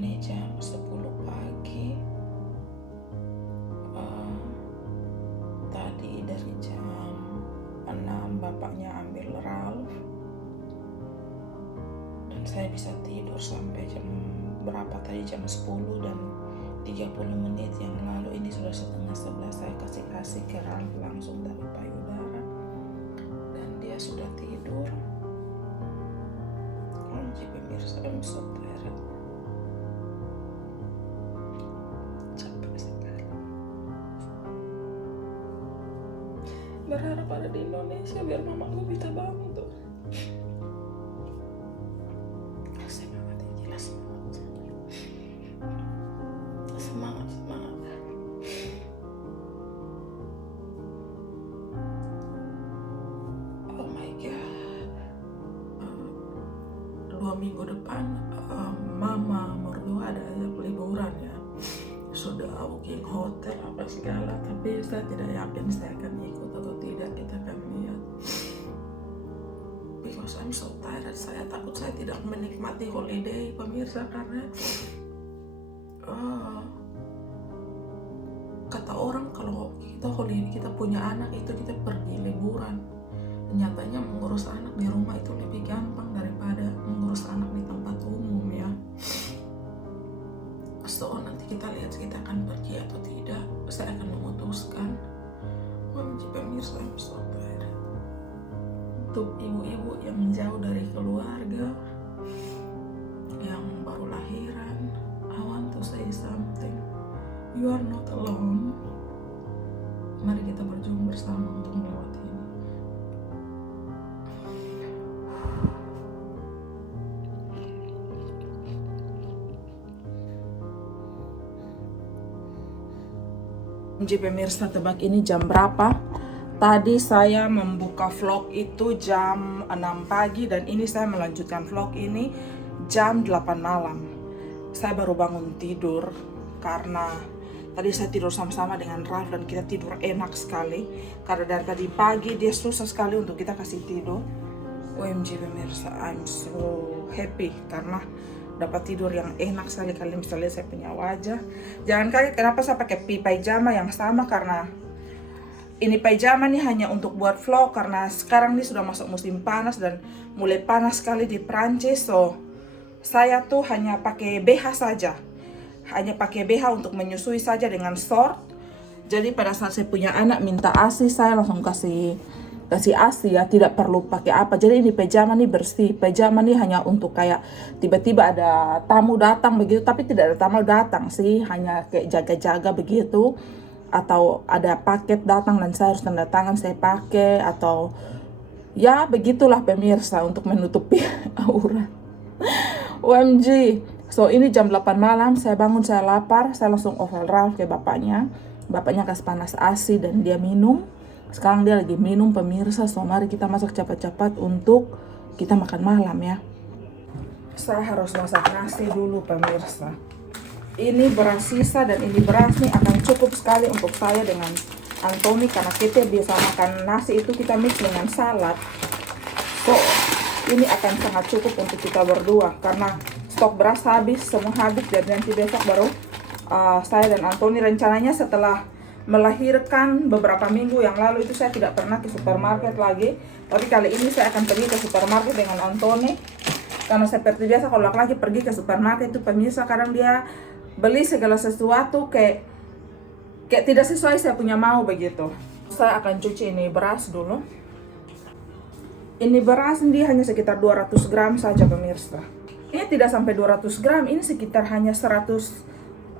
ini jam 10 pagi. Tadi dari jam 6 bapaknya ambil Ralph dan saya bisa tidur sampai jam berapa tadi, jam 10, dan 30 menit yang lalu ini sudah setengah 11 saya kasih ke Ralph langsung dari payudara dan dia sudah tidur. Jadi pemirsa, I'm so tired. Capek sekali. Berharap ada di Indonesia biar mamaku bisa bangun tuh. Semangat ya, jelas semangat. Oh my god. 2 minggu depan mama mertua ada liburan ya. Sudah booking hotel apa segala, tapi saya tidak yakin saya akan ikut atau tidak, kita akan lihat. Because I'm so tired, saya takut saya tidak menikmati holiday pemirsa, karena kata orang kalau kita holiday, kita punya anak itu kita pergi liburan. Nyatanya mengurus anak di rumah itu lebih gampang daripada mengurus anak di tempat umum ya. So nanti kita lihat kita akan pergi atau tidak, saya akan memutuskan. Pemirsa, I'm so tired. Untuk ibu-ibu yang jauh dari keluarga, yang baru lahiran, I want to say something. You are not alone. Mari kita berjuang bersama untuk melewati ini. Pemirsa, tebak ini jam berapa? Tadi saya membuka vlog itu jam 6 pagi dan ini saya melanjutkan vlog ini jam 8 malam. Saya baru bangun tidur karena tadi saya tidur sama-sama dengan Ralph dan kita tidur enak sekali. Karena dari tadi pagi dia susah sekali untuk kita kasih tidur. OMG pemirsa, I'm so happy karena dapat tidur yang enak sekali. Kalian bisa lihat saya punya wajah. Jangan kaget kenapa saya pakai pajama yang sama, karena ini pajama nih hanya untuk buat vlog karena sekarang ini sudah masuk musim panas dan mulai panas sekali di Prancis. So saya tuh hanya pakai BH saja, hanya pakai BH untuk menyusui saja dengan short. Jadi pada saat saya punya anak minta ASI, saya langsung kasih ASI ya, tidak perlu pakai apa. Jadi ini pajama nih bersih. Pajama nih hanya untuk kayak tiba-tiba ada tamu datang begitu, tapi tidak ada tamu datang sih, hanya kayak jaga-jaga begitu. Atau ada paket datang dan saya harus tanda tangan saya pakai, atau ya begitulah pemirsa untuk menutupi aurat. OMG. So ini jam 8 malam, saya bangun, saya lapar, saya langsung offer Ralph ke bapaknya. Bapaknya kasih panas ASI dan dia minum. Sekarang dia lagi minum pemirsa. So mari kita masak cepat-cepat untuk kita makan malam ya. Saya harus masak nasi dulu pemirsa. Ini beras sisa dan ini beras nih akan cukup sekali untuk saya dengan Anthony, karena kita biasa makan nasi itu kita mix dengan salad. So ini akan sangat cukup untuk kita berdua karena stok beras habis, semua habis, dan nanti besok baru saya dan Anthony rencananya setelah melahirkan beberapa minggu yang lalu itu saya tidak pernah ke supermarket lagi, tapi kali ini saya akan pergi ke supermarket dengan Anthony karena seperti biasa kalau laki-laki pergi ke supermarket itu pemirsa kadang dia beli segala sesuatu kayak tidak sesuai saya punya mau begitu. Saya akan cuci ini beras dulu. Ini beras ini hanya sekitar 200 gram saja pemirsa. Ini tidak sampai 200 gram, ini sekitar hanya 140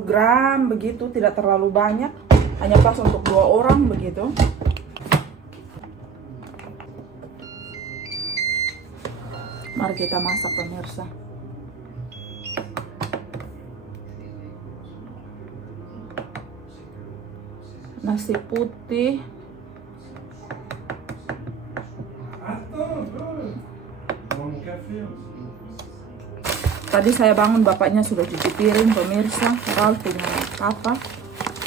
gram begitu, tidak terlalu banyak, hanya pas untuk 2 orang begitu. Mari kita masak pemirsa. Nasi putih. Tadi saya bangun bapaknya sudah cuci piring pemirsa. Ralph punya apa?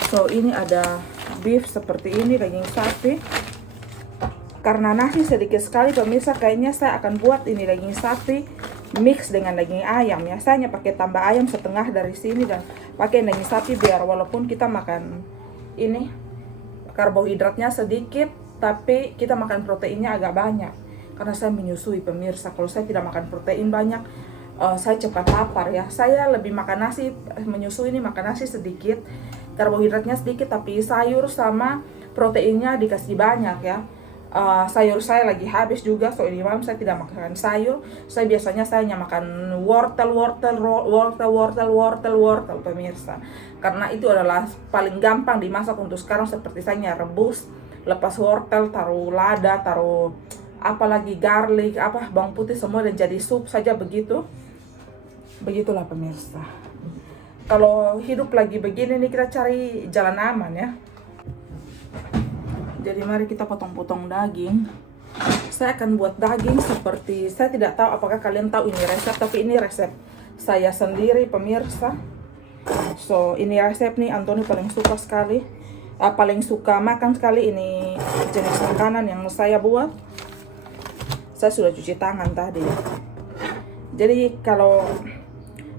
So ini ada beef seperti ini, daging sapi. Karena nasi sedikit sekali pemirsa, kayaknya saya akan buat ini daging sapi mix dengan daging ayam ya. Saya hanya pakai tambah ayam setengah dari sini dan pakai daging sapi biar walaupun kita makan ini karbohidratnya sedikit, tapi kita makan proteinnya agak banyak. Karena saya menyusui pemirsa, kalau saya tidak makan protein banyak, saya cepat lapar ya. Saya lebih makan nasi, menyusui ini makan nasi sedikit, karbohidratnya sedikit, tapi sayur sama proteinnya dikasih banyak ya. Sayur saya lagi habis juga, so ini malam saya tidak makan sayur. Saya biasanya hanya makan wortel pemirsa, karena itu adalah paling gampang dimasak untuk sekarang. Seperti saya rebus, lepas wortel, taruh lada, taruh apalagi garlic, bawang putih semua dan jadi sup saja begitu. Begitulah pemirsa. Kalau hidup lagi begini nih, kita cari jalan aman ya. Jadi mari kita potong-potong daging. Saya akan buat daging seperti, saya tidak tahu apakah kalian tahu ini resep, tapi ini resep saya sendiri pemirsa. So ini resep nih, Antoni paling suka sekali, paling suka makan sekali ini jenis makanan yang saya buat. Saya sudah cuci tangan tadi. Jadi kalau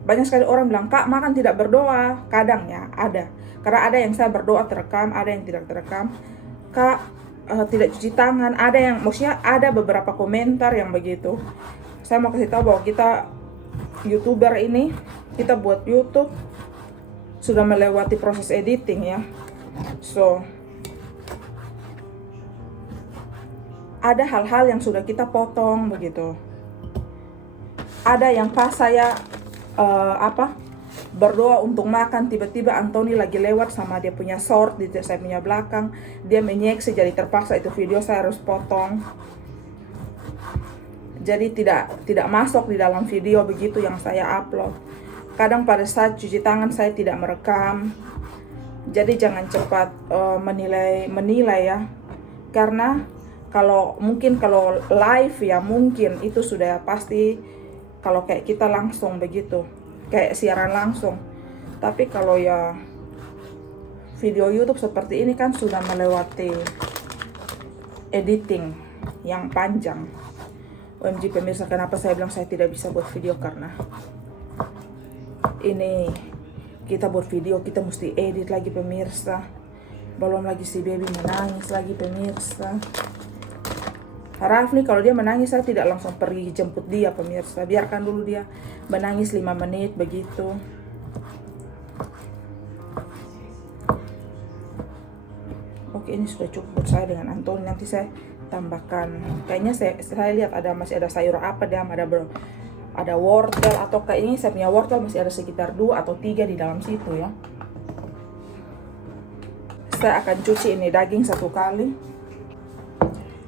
banyak sekali orang bilang, Kak makan tidak berdoa, kadang ya ada. Karena ada yang saya berdoa terekam, ada yang tidak terekam. Kak tidak cuci tangan, ada yang maksudnya ada beberapa komentar yang begitu. Saya mau kasih tahu bahwa kita YouTuber ini, kita buat YouTube sudah melewati proses editing ya. So ada hal-hal yang sudah kita potong begitu. Ada yang pas saya berdoa untuk makan, tiba-tiba Antoni lagi lewat sama dia punya short di saya punya belakang, dia menyeksi, jadi terpaksa itu video saya harus potong. Jadi tidak masuk di dalam video begitu yang saya upload. Kadang pada saat cuci tangan saya tidak merekam. Jadi jangan cepat menilai ya. Karena kalau live ya mungkin itu sudah pasti, kalau kayak kita langsung begitu, kayak siaran langsung. Tapi kalau ya video YouTube seperti ini kan sudah melewati editing yang panjang. OMG pemirsa, kenapa saya bilang saya tidak bisa buat video, karena ini kita buat video kita mesti edit lagi pemirsa. Belum lagi si baby menangis lagi pemirsa. Harap nih kalau dia menangis saya tidak langsung pergi jemput dia pemirsa. Biarkan dulu dia menangis 5 menit begitu. Oke, ini sudah cukup buat saya dengan Antoni. Nanti saya tambahkan. Kayaknya saya lihat masih ada sayur apa dia, ada wortel, atau kayaknya saya punya wortel masih ada sekitar 2 atau 3 di dalam situ ya. Saya akan cuci ini daging 1 kali.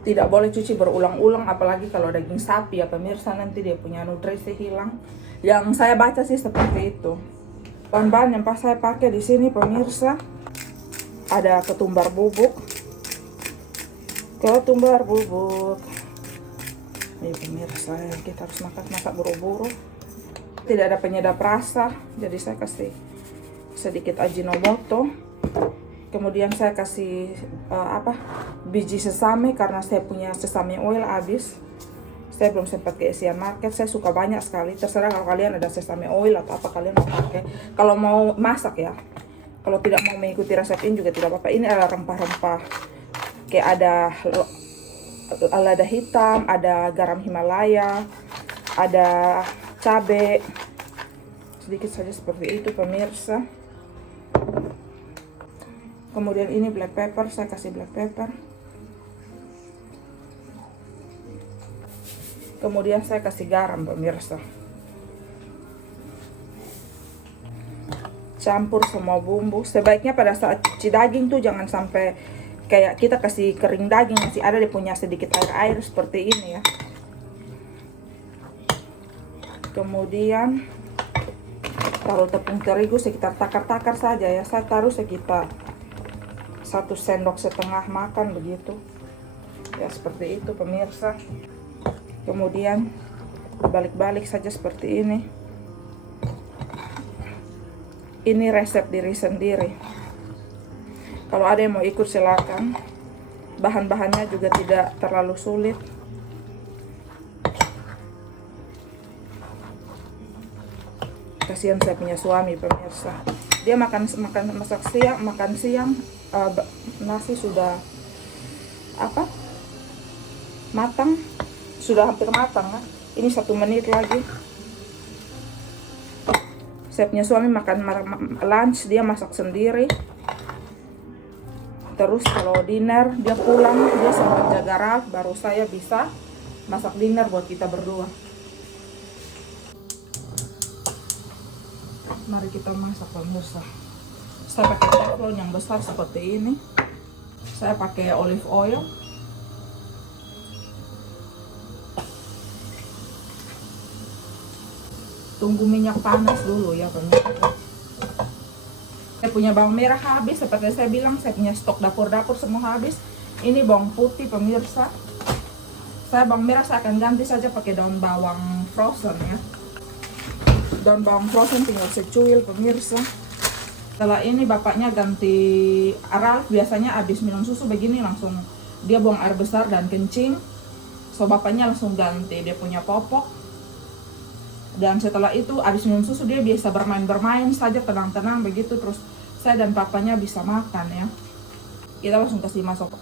Tidak boleh cuci berulang-ulang, apalagi kalau daging sapi ya pemirsa, nanti dia punya nutrisi hilang. Yang saya baca sih seperti itu. Bahan-bahan yang pas saya pakai di sini pemirsa, ada ketumbar bubuk. Ini pemirsa, kita harus masak buru-buru. Tidak ada penyedap rasa, jadi saya kasih sedikit Ajinomoto. Kemudian saya kasih biji sesame, karena saya punya sesame oil habis. Saya belum sempat ke Asian Market. Saya suka banyak sekali. Terserah kalau kalian ada sesame oil atau apa kalian mau pakai. Kalau mau masak ya. Kalau tidak mau mengikuti resep ini juga tidak apa-apa. Ini adalah rempah-rempah. Kayak ada lada hitam, ada garam Himalaya, ada cabai. Sedikit saja seperti itu pemirsa. Kemudian ini black pepper, saya kasih black pepper. Kemudian saya kasih garam pemirsa. Campur semua bumbu. Sebaiknya pada saat cuci daging tuh jangan sampai kayak kita kasih kering daging, masih ada dia punya sedikit air seperti ini ya. Kemudian taruh tepung terigu sekitar takar-takar saja ya. Saya taruh sekitar 1 sendok setengah makan begitu ya, seperti itu pemirsa. Kemudian balik-balik saja seperti ini. Ini resep diri sendiri, kalau ada yang mau ikut silakan. Bahan-bahannya juga tidak terlalu sulit. Kasihan saya punya suami pemirsa. Dia makan siang, nasi sudah matang, sudah hampir matang kan. Ini 1 menit lagi. Saya punya suami makan lunch, dia masak sendiri. Terus kalau dinner dia pulang, dia sempat jaga Ralf, baru saya bisa masak dinner buat kita berdua. Mari kita masak pemirsa. Saya pakai teflon yang besar seperti ini. Saya pakai olive oil. Tunggu minyak panas dulu ya pemirsa. Saya punya bawang merah habis, seperti saya bilang saya punya stok dapur semua habis. Ini bawang putih pemirsa. Bawang merah saya akan ganti saja pakai daun bawang frozen ya. Daun bawang frozen tinggal secuil pemirsa. Setelah ini bapaknya ganti Ralf, biasanya habis minum susu begini langsung dia buang air besar dan kencing. So bapaknya langsung ganti dia punya popok. Dan setelah itu habis minum susu dia biasa bermain saja tenang-tenang begitu, terus saya dan papanya bisa makan ya. Kita langsung kasih masuk.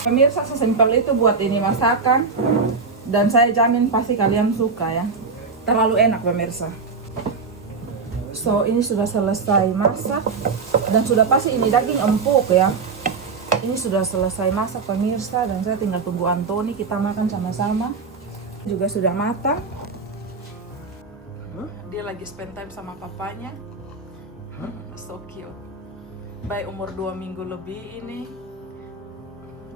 Pemirsa, sesimpel itu buat ini masakan, dan saya jamin pasti kalian suka ya. Terlalu enak pemirsa. So ini sudah selesai masak, dan sudah pasti ini daging empuk ya. Ini sudah selesai masak pemirsa, dan saya tinggal tunggu Anthony kita makan sama-sama. Juga sudah matang. Dia lagi spend time sama papanya. So cute. Baik umur 2 minggu lebih ini.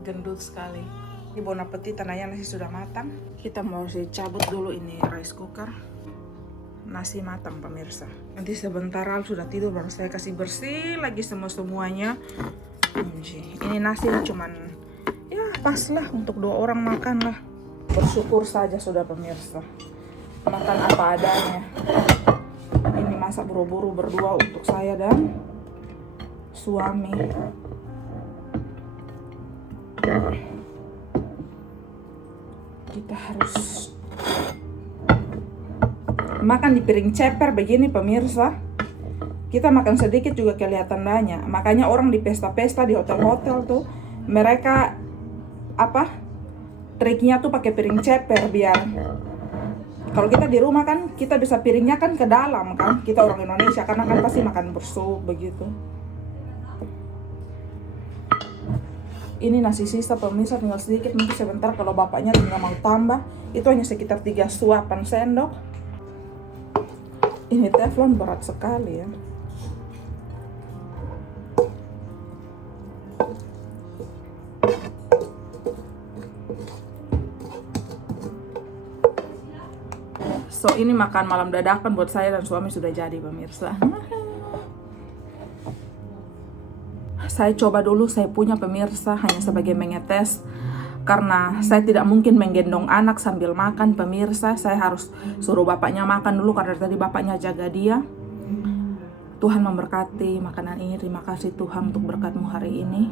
Gendut sekali. Ini bon appetit, tanahnya nasi sudah matang. Kita mau cabut dulu ini rice cooker. Nasi matang pemirsa. Nanti sebentar Ralf sudah tidur baru saya kasih bersih lagi semuanya. Ini nasi cuman ya pas lah untuk 2 orang makan lah. Bersyukur saja sudah pemirsa. Makan apa adanya. Ini masak buru-buru berdua untuk saya dan suami. Kita harus makan di piring ceper begini pemirsa. Kita makan sedikit juga kelihatan banyak. Makanya orang di pesta-pesta di hotel-hotel tuh mereka triknya tuh pakai piring ceper, biar kalau kita di rumah kan kita bisa piringnya kan ke dalam kan, kita orang Indonesia karena kan pasti makan bersup begitu. Ini nasi sisa pemirsa, tinggal sedikit, mungkin sebentar kalau bapaknya tinggal mau tambah. Itu hanya sekitar 3 suapan sendok. Ini teflon berat sekali ya. So ini makan malam dadakan buat saya dan suami sudah jadi pemirsa. Saya coba dulu saya punya pemirsa hanya sebagai mengetes, karena saya tidak mungkin menggendong anak sambil makan pemirsa. Saya harus suruh bapaknya makan dulu karena tadi bapaknya jaga dia. Tuhan memberkati makanan ini. Terima kasih Tuhan untuk berkat-Mu hari ini.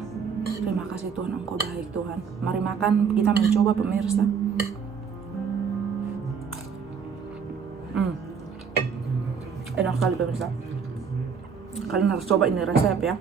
Terima kasih Tuhan, Engkau baik Tuhan. Mari makan, kita mencoba pemirsa. Enak sekali pemirsa. Kalian harus coba ini resep ya.